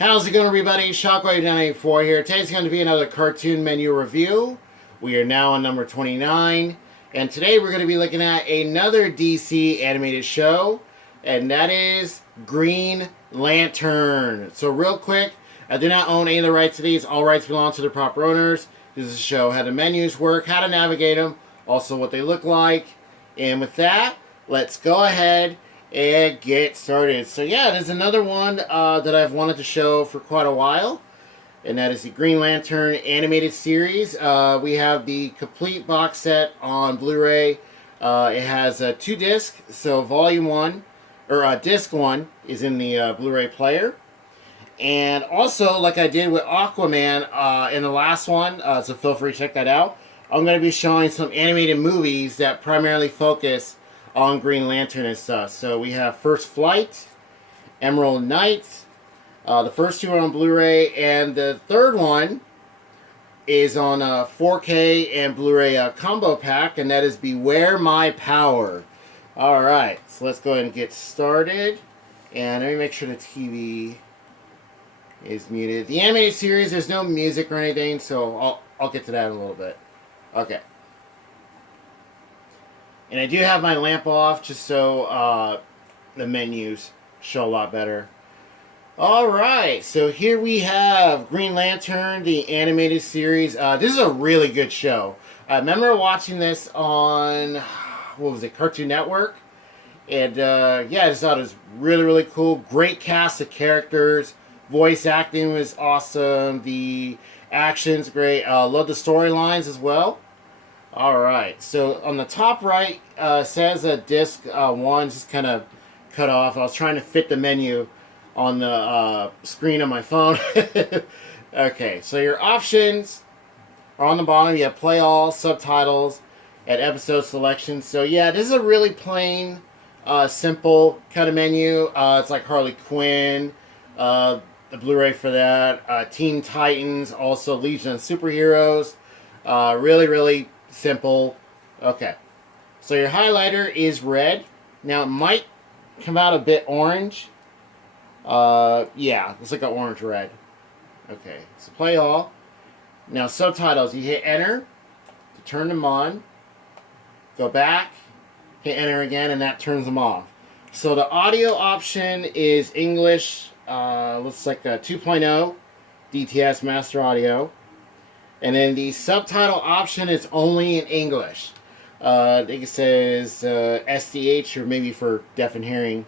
How's it going, everybody? Shockwave984 here. Today's going to be another cartoon menu review. We are now on number 29. And today we're going to be looking at another DC animated show. And that is Green Lantern. So real quick, I do not own any of the rights to these. All rights belong to the proper owners. This is a show how the menus work, how to navigate them, also what they look like. And with that, let's go ahead and get started. So yeah, there's another one that I've wanted to show for quite a while, and that is the Green Lantern animated series. We have the complete box set on Blu-ray. It has 2 discs, so volume 1, or disc 1 is in the Blu-ray player. And also, like I did with Aquaman in the last one, so feel free to check that out. I'm going to be showing some animated movies that primarily focus on Green Lantern and stuff. So we have First Flight, Emerald Knight. The first 2 are on Blu-ray, and the third one is on 4K and Blu-ray combo pack, and that is Beware My Power. Alright, so let's go ahead and get started. And let me make sure the TV is muted. The animated series, there's no music or anything, so I'll get to that in a little bit. Okay. And I do have my lamp off just so the menus show a lot better. Alright, so here we have Green Lantern, the animated series. This is a really good show. I remember watching this on, what was it, Cartoon Network? And yeah, I just thought it was really, really cool. Great cast of characters. Voice acting was awesome. The action's great. Love the storylines as well. Alright, so on the top right says disc 1, just kind of cut off. I was trying to fit the menu on the screen on my phone. Okay, so your options are on the bottom. You have play all, subtitles, and episode selection. So yeah, this is a really plain, simple kind of menu. It's like Harley Quinn, the Blu-ray for that, Teen Titans, also Legion of Superheroes. Really, really simple. Okay. So your highlighter is red. Now it might come out a bit orange. Yeah, it's like an orange red. Okay. So play all. Now subtitles, you hit enter to turn them on. Go back, hit enter again, and that turns them off. So the audio option is English. Looks like a 2.0 DTS Master Audio. And then the subtitle option is only in English. I think it says SDH, or maybe for deaf and hearing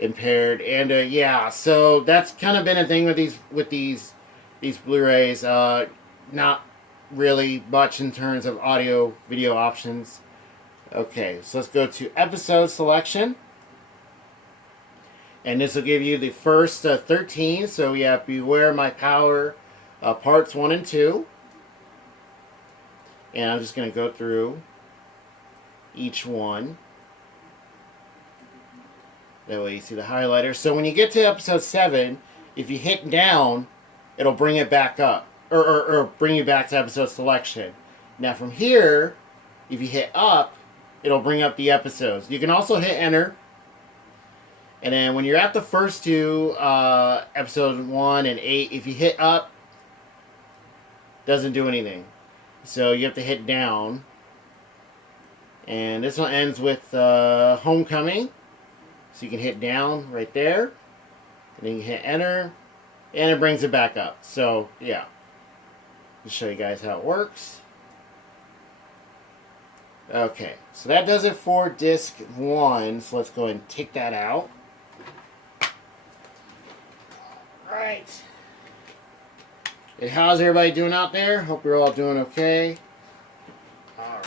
impaired. And yeah, so that's kind of been a thing with these Blu-rays. Not really much in terms of audio video options. Okay, so let's go to episode selection. And this will give you the first 13. So we have Beware My Power, parts 1 and 2. And I'm just going to go through each one. That way you see the highlighter. So when you get to episode 7, if you hit down, it'll bring it back up. Or bring you back to episode selection. Now from here, if you hit up, it'll bring up the episodes. You can also hit enter. And then when you're at the first 2, episode 1 and 8, if you hit up, doesn't do anything. So you have to hit down. And this one ends with Homecoming. So you can hit down right there. And then you hit enter. And it brings it back up. So, yeah. I'll show you guys how it works. Okay. So that does it for disc 1. So let's go ahead and take that out. Alright. Hey, how's everybody doing out there? Hope you're all doing okay. Alright.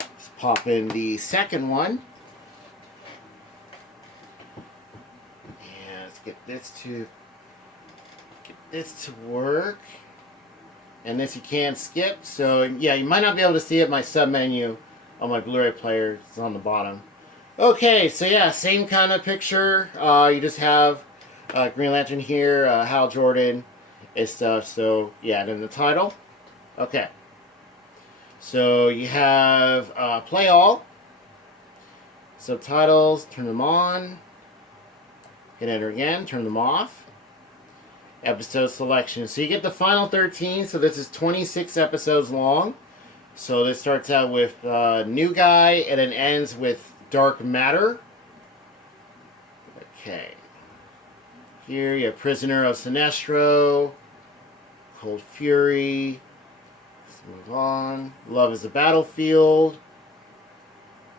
Let's pop in the second one. And let's get this to work. And this you can skip. So yeah, you might not be able to see it. My sub menu on my Blu-ray player is on the bottom. Okay, so yeah, same kind of picture. You just have Green Lantern here, Hal Jordan and stuff. So yeah, then the title. Okay. So you have play all. Subtitles, turn them on. Hit enter again, turn them off. Episode selection. So you get the final 13, so this is 26 episodes long. So this starts out with New Guy and then ends with Dark Matter. Okay. Here you have Prisoner of Sinestro, Cold Fury. Let's move on. Love is a Battlefield.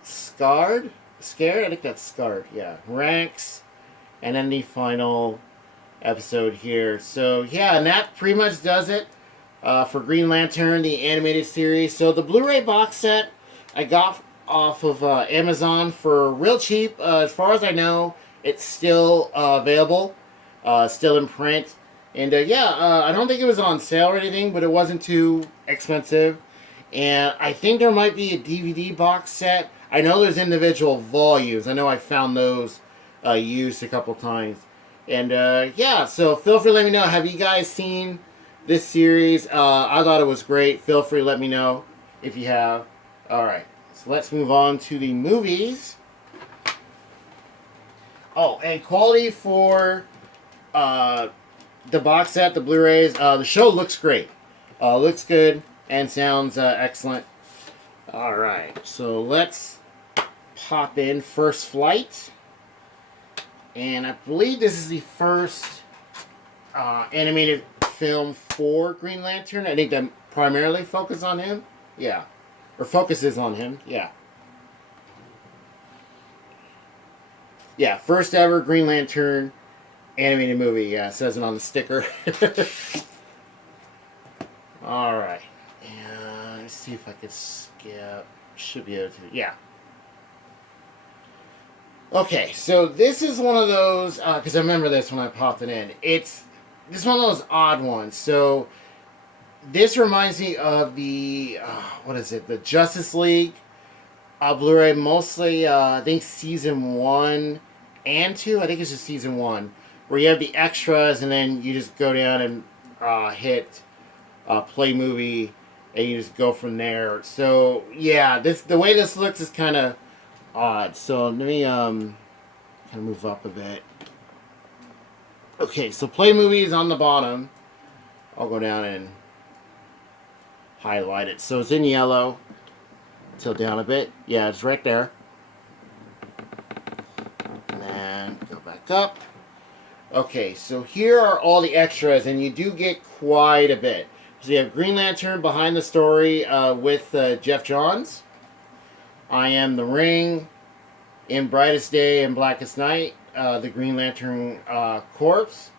Scared? I think that's Scarred, yeah. Ranks. And then the final episode here. So yeah, and that pretty much does it for Green Lantern, the animated series. So the Blu-ray box set I got off of Amazon for real cheap. As far as I know, it's still available, still in print. And I don't think it was on sale or anything, but it wasn't too expensive. And I think there might be a DVD box set. I know there's individual volumes. I know I found those used a couple times. And so feel free to let me know. Have you guys seen this series? I thought it was great. Feel free to let me know if you have. Alright, so let's move on to the movies. Oh, and quality for the box set, the Blu-rays. The show looks great. Looks good and sounds excellent. Alright, so let's pop in First Flight. And I believe this is the first animated film for Green Lantern. I think that primarily focuses on him. Yeah. Or focuses on him. Yeah. Yeah, first ever Green Lantern animated movie. Yeah, it says it on the sticker. Alright. And let's see if I can skip. Should be able to. Yeah. Okay, so this is one of those, because I remember this when I popped it in. This is one of those odd ones. So, this reminds me of the, the Justice League Blu-ray, mostly, I think season 1 and 2, I think it's just season 1, where you have the extras and then you just go down and hit play movie and you just go from there. So, yeah, the way this looks is kind of odd. So let me kind of move up a bit. Okay, so play movie is on the bottom. I'll go down and highlight it. So it's in yellow. Tilt down a bit. Yeah, it's right there. And then go back up. Okay, so here are all the extras, and you do get quite a bit. So you have Green Lantern behind the story with Jeff Johns. I Am the Ring, In Brightest Day and Blackest Night, the Green Lantern Corps,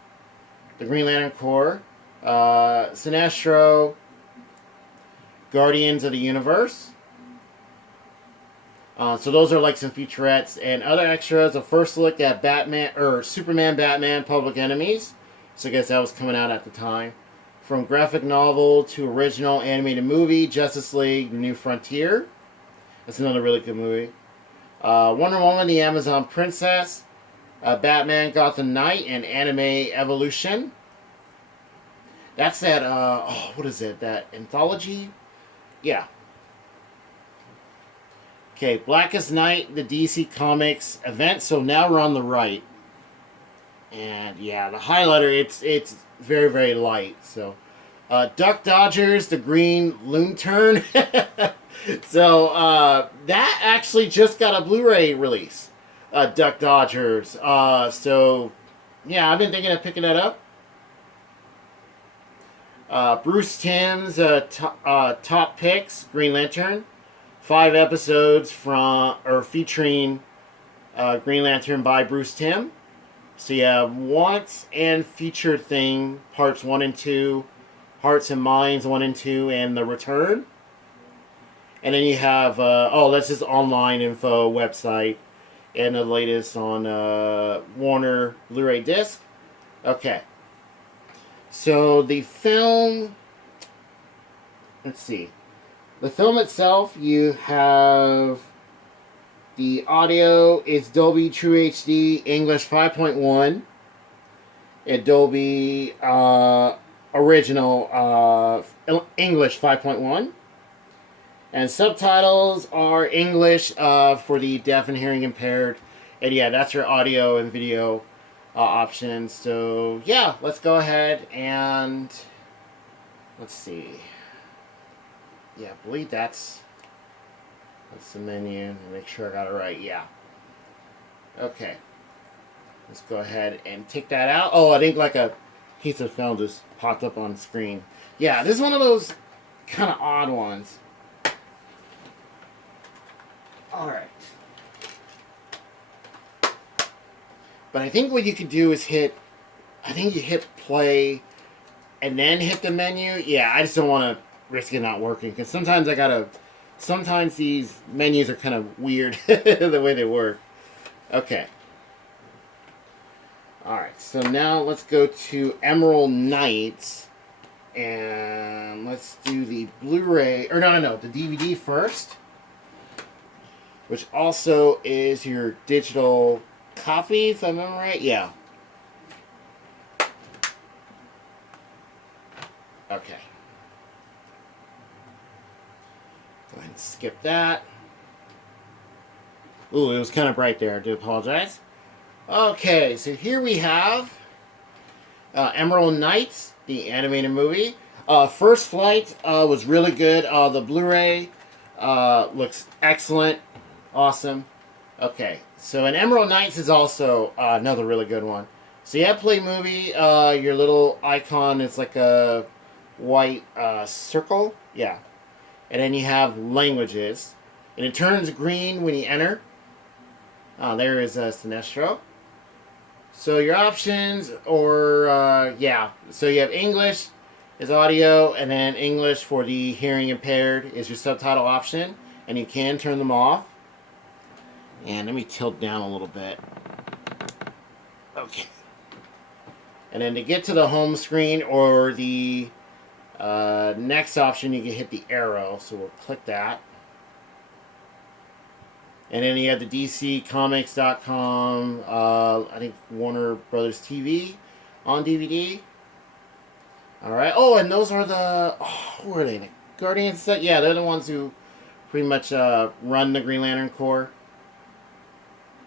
the Green Lantern Corps, Sinestro, Guardians of the Universe. So those are like some featurettes and other extras. A first look at Batman or Superman, Batman, Public Enemies. So I guess that was coming out at the time. From graphic novel to original animated movie, Justice League: The New Frontier. That's another really good movie. Wonder Woman, the Amazon Princess, Batman, Gotham Knight, and Anime Evolution. That's that, what is it? That anthology? Yeah. Okay, Blackest Night, the DC Comics event. So now we're on the right. And yeah, the highlighter, it's very, very light. So, Duck Dodgers, the Green Lantern. So, that actually just got a Blu-ray release. Duck Dodgers. So, yeah, I've been thinking of picking that up. Bruce Timm's top picks, Green Lantern. 5 episodes featuring Green Lantern by Bruce Timm. So you have Wants and Featured Thing, parts 1 and 2, Hearts and Minds 1 and 2, and The Return. And then you have, that's his online info website, and the latest on Warner Blu-ray disc. Okay. So the film, let's see. The film itself, you have the audio is Dolby True HD English 5.1, and Dolby Original English 5.1. And subtitles are English for the deaf and hearing impaired. And yeah, that's your audio and video options. So yeah, let's go ahead and let's see. Yeah, I believe that's the menu. Make sure I got it right. Yeah. Okay. Let's go ahead and take that out. Oh, I think like a piece of film just popped up on screen. Yeah, this is one of those kind of odd ones. All right. But I think what you could do is I think you hit play and then hit the menu. Yeah, I just don't want to risk it not working because sometimes these menus are kind of weird the way they work. Okay. Alright, so now let's go to Emerald Knights. And let's do the Blu-ray, or no, the DVD first. Which also is your digital copy, if I remember right. Yeah. Okay. Go ahead and skip that. Ooh, it was kind of bright there. I do apologize. Okay, so here we have Emerald Knights, the animated movie. First Flight was really good. The Blu-ray looks excellent. Awesome. Okay, so and Emerald Knights is also another really good one. So you have Play Movie. Your little icon is like a white circle. Yeah. And then you have Languages. And it turns green when you enter. There is Sinestro. So your options, yeah. So you have English is audio, and then English for the hearing impaired is your subtitle option, and you can turn them off. And let me tilt down a little bit. Okay. And then to get to the home screen or the next option, you can hit the arrow. So we'll click that. And then you have the DCComics.com, I think Warner Brothers TV on DVD. Alright. Oh, and those are who are they? The Guardians? Yeah, they're the ones who pretty much run the Green Lantern Corps.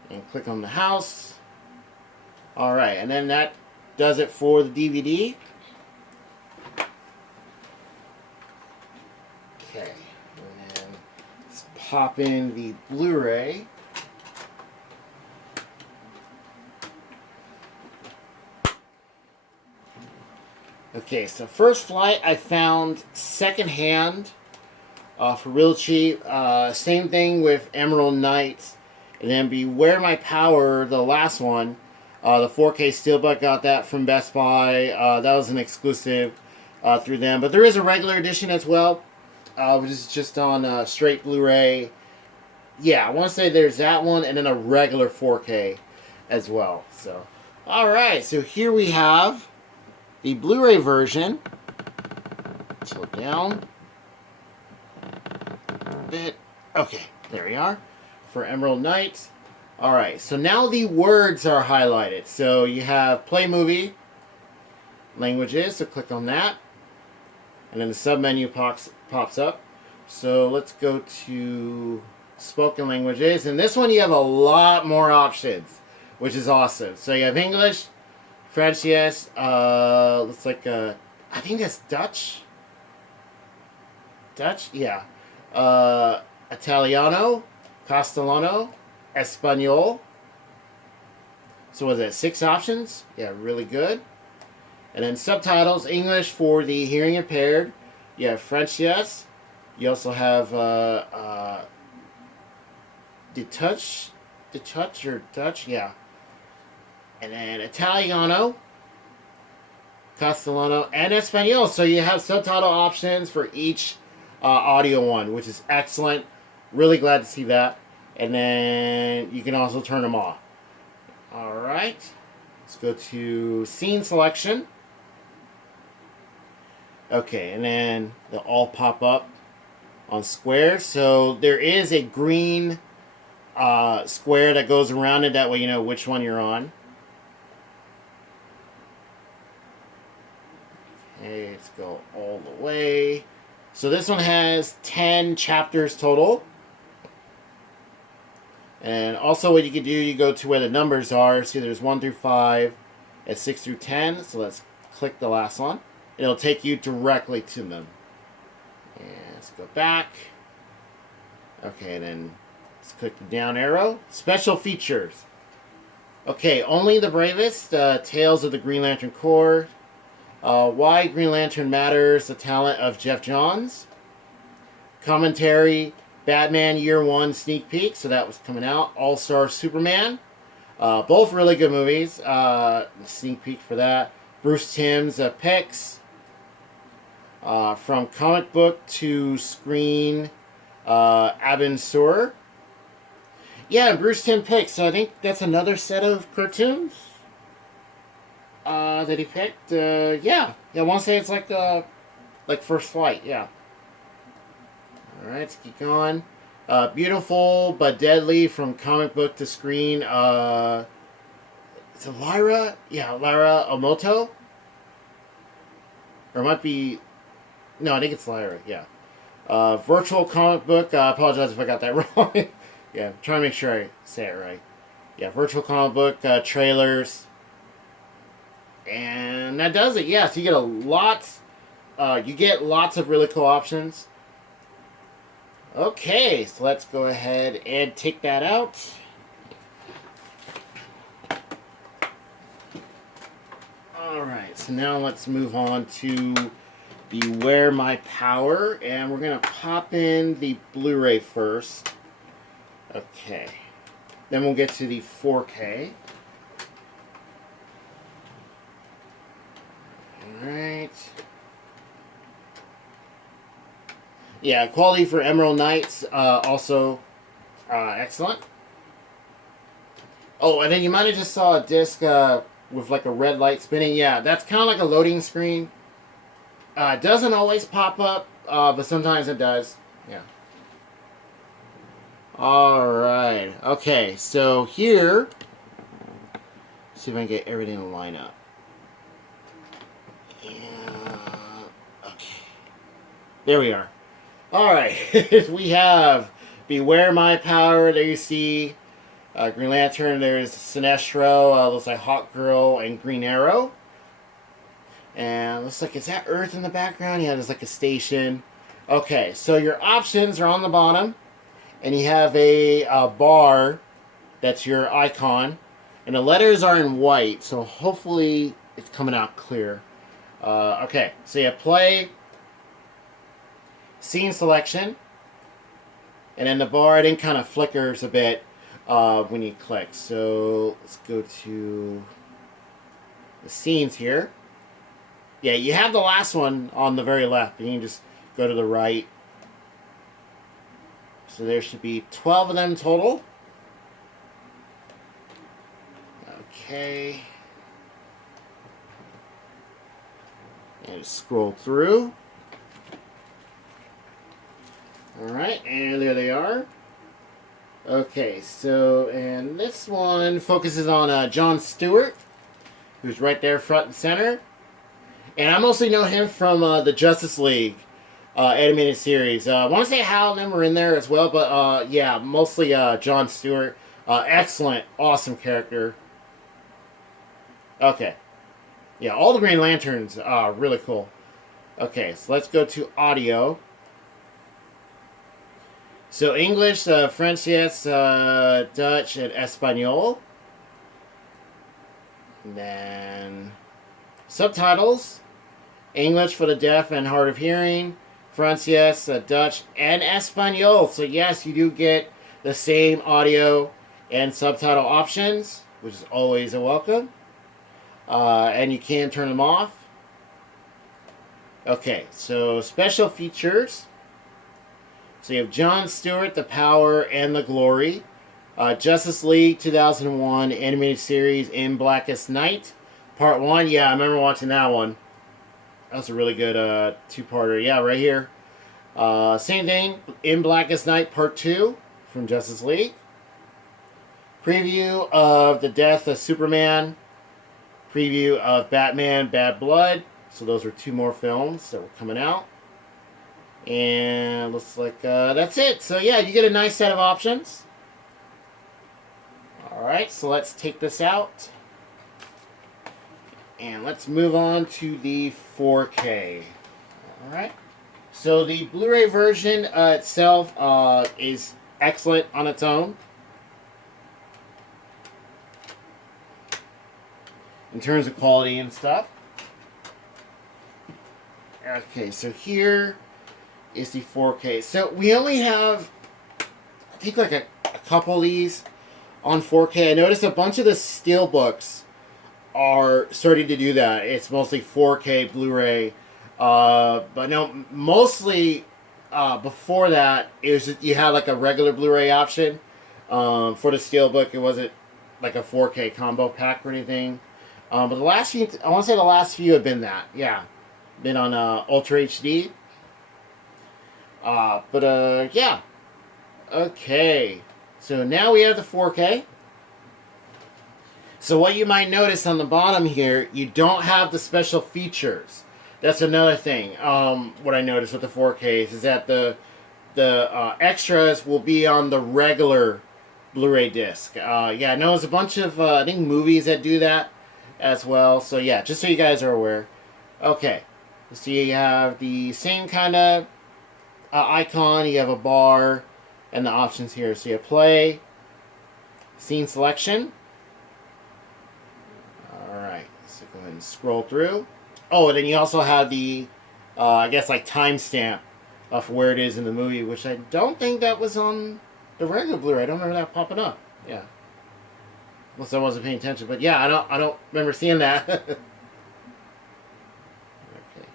And click on the house. Alright, and then that does it for the DVD. Okay. And then let's pop in the Blu-ray. Okay, so First Flight I found secondhand for real cheap. Same thing with Emerald Knights. And then Beware My Power, the last one. The 4K Steelbook, got that from Best Buy. That was an exclusive through them. But there is a regular edition as well, which is just on straight Blu-ray. Yeah, I want to say there's that one and then a regular 4K as well. So, alright, so here we have the Blu-ray version. Slow down a bit. Okay, there we are. For Emerald Knights. Alright, so now the words are highlighted. So you have Play Movie, Languages, so click on that. And then the sub-menu pops up. So let's go to Spoken Languages. And this one you have a lot more options, which is awesome. So you have English, French, yes. Looks like I think that's Dutch. Dutch, yeah. Italiano, Castellano, Espanol. So was it 6 options? Yeah, really good. And then subtitles, English for the hearing impaired. You have French, yes. You also have Dutch or Dutch, yeah. And then Italiano, Castellano, and Espanol. So you have subtitle options for each audio one, which is excellent. Really glad to see that. And then you can also turn them off. Alright. Let's go to scene selection. Okay, and then they'll all pop up on squares. So there is a green square that goes around it. That way you know which one you're on. Okay, let's go all the way. So this one has 10 chapters total. And also what you can do, you go to where the numbers are. See, there's 1 through 5 and 6 through 10. So let's click the last one. It'll take you directly to them. And let's go back. Okay, then let's click the down arrow. Special features. Okay, Only the Bravest, Tales of the Green Lantern Corps, Why Green Lantern Matters, the talent of Geoff Johns, commentary, Batman Year One sneak peek, so that was coming out, All-Star Superman, both really good movies, sneak peek for that, Bruce Timm's picks, from comic book to screen, Abin Sur. Yeah, Bruce Timm picks. So I think that's another set of cartoons that he picked. Yeah, I want to say it's like First Flight. Yeah. All right, let's keep going. Beautiful but Deadly from comic book to screen. Is it Lyra? Yeah, Lyra Omoto. Or it might be. No, I think it's Lyra. Yeah. Virtual comic book. I apologize if I got that wrong. Yeah, I'm trying to make sure I say it right. Yeah, virtual comic book, trailers. And that does it. Yeah, so you get lots of really cool options. Okay, so let's go ahead and take that out. Alright, so now let's move on to Beware My Power. And we're going to pop in the Blu-ray first. Okay. Then we'll get to the 4K. Alright. Yeah, quality for Emerald Knights, also excellent. Oh, and then you might have just saw a disc with like a red light spinning. Yeah, that's kind of like a loading screen. It doesn't always pop up, but sometimes it does. Yeah. Alright, okay, so here, see if I can get everything to line up. Yeah, okay. There we are. Alright, we have Beware My Power, there you see Green Lantern, there's Sinestro, looks like Hawkgirl, and Green Arrow. And looks like, is that Earth in the background? Yeah, there's like a station. Okay, so your options are on the bottom. And you have a bar that's your icon. And the letters are in white, so hopefully it's coming out clear. Okay, so you have play, scene selection, and then the bar then kind of flickers a bit when you click. So let's go to the scenes here. Yeah, you have the last one on the very left, and you can just go to the right. So there should be 12 of them total. Okay. And scroll through. Alright, and there they are. Okay, so, and this one focuses on John Stewart, who's right there front and center. And I mostly know him from the Justice League animated series. I want to say Hal and them were in there as well, but yeah, mostly John Stewart. Excellent, awesome character. Okay. Yeah, all the Green Lanterns are really cool. Okay, so let's go to audio. So English, French, yes, Dutch, and Espanol. And then subtitles. English for the deaf and hard of hearing. French, yes, Dutch, and Espanol. So yes, you do get the same audio and subtitle options, which is always a welcome. And you can turn them off. Okay, so special features. So you have John Stewart, The Power and the Glory. Justice League 2001 animated series In Blackest Night. Part 1, yeah, I remember watching that one. That was a really good two-parter. Yeah, right here. Same thing, In Blackest Night Part 2 from Justice League. Preview of the death of Superman. Preview of Batman Bad Blood. So those are two more films that were coming out. And looks like that's it. So yeah, you get a nice set of options. Alright, so let's take this out. And let's move on to the 4K. Alright. So the Blu-ray version itself is excellent on its own. In terms of quality and stuff. Okay, so here is the 4K. So we only have, I think, like a couple of these on 4K. I noticed a bunch of the steelbooks are starting to do that. It's mostly 4K Blu-ray. But no, mostly before that, it was just, you had like a regular Blu-ray option. For the steelbook, it wasn't like a 4K combo pack or anything. But the last few, I want to say the last few have been that. Yeah. Been on Ultra HD. Yeah. Okay. So now we have the 4K. So what you might notice on the bottom here, you don't have the special features. That's another thing. What I noticed with the 4Ks is that the extras will be on the regular Blu-ray disc. Yeah, I know there's a bunch of, I think, movies that do that as well. So yeah, just so you guys are aware. Okay. So you have the same kind of icon. You have a bar and the options here. So you have play, scene selection. Alright, so go ahead and scroll through. Oh, and then you also have the, I guess, like timestamp of where it is in the movie, which I don't think that was on the regular Blu-ray. I don't remember that popping up. Yeah. Unless I wasn't paying attention. But yeah, I don't remember seeing that. Okay.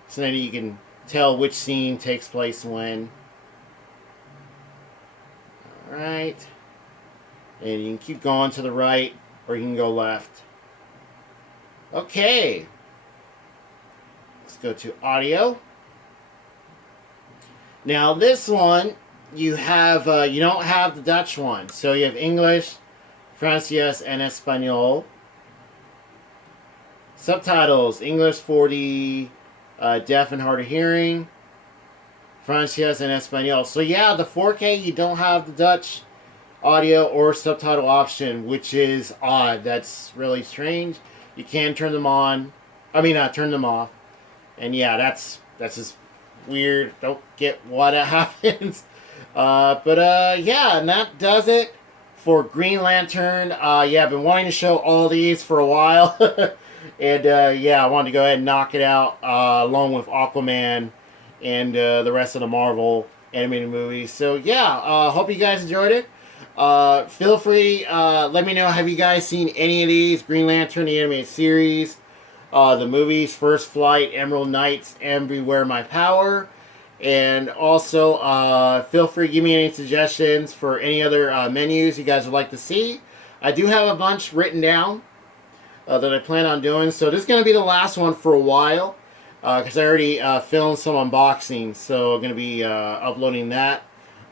So then you can tell which scene takes place when. Alright. And you can keep going to the right, or you can go left. Okay. Let's go to audio. Now this one, you have you don't have the Dutch one, so you have English, Francés, and Espanol. Subtitles: English for the deaf and hard of hearing, Francés, and Espanol. So yeah, the 4K you don't have the Dutch audio or subtitle option, which is odd. That's really strange. You can turn them on. I mean, turn them off. And yeah, that's just weird. Don't get why that happens. Yeah, and that does it for Green Lantern. Yeah, I've been wanting to show all these for a while. And yeah, I wanted to go ahead and knock it out along with Aquaman and the rest of the Marvel animated movies. So yeah, hope you guys enjoyed it. Feel free, let me know, have you guys seen any of these? Green Lantern, the animated series, the movies, First Flight, Emerald Knights, and Beware My Power. And also, feel free to give me any suggestions for any other menus you guys would like to see. I do have a bunch written down that I plan on doing. So this is going to be the last one for a while. Because I already filmed some unboxings. So I'm going to be uploading that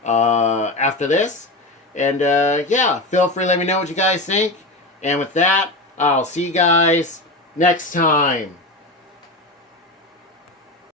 after this. And yeah, feel free to let me know what you guys think. And with that, I'll see you guys next time.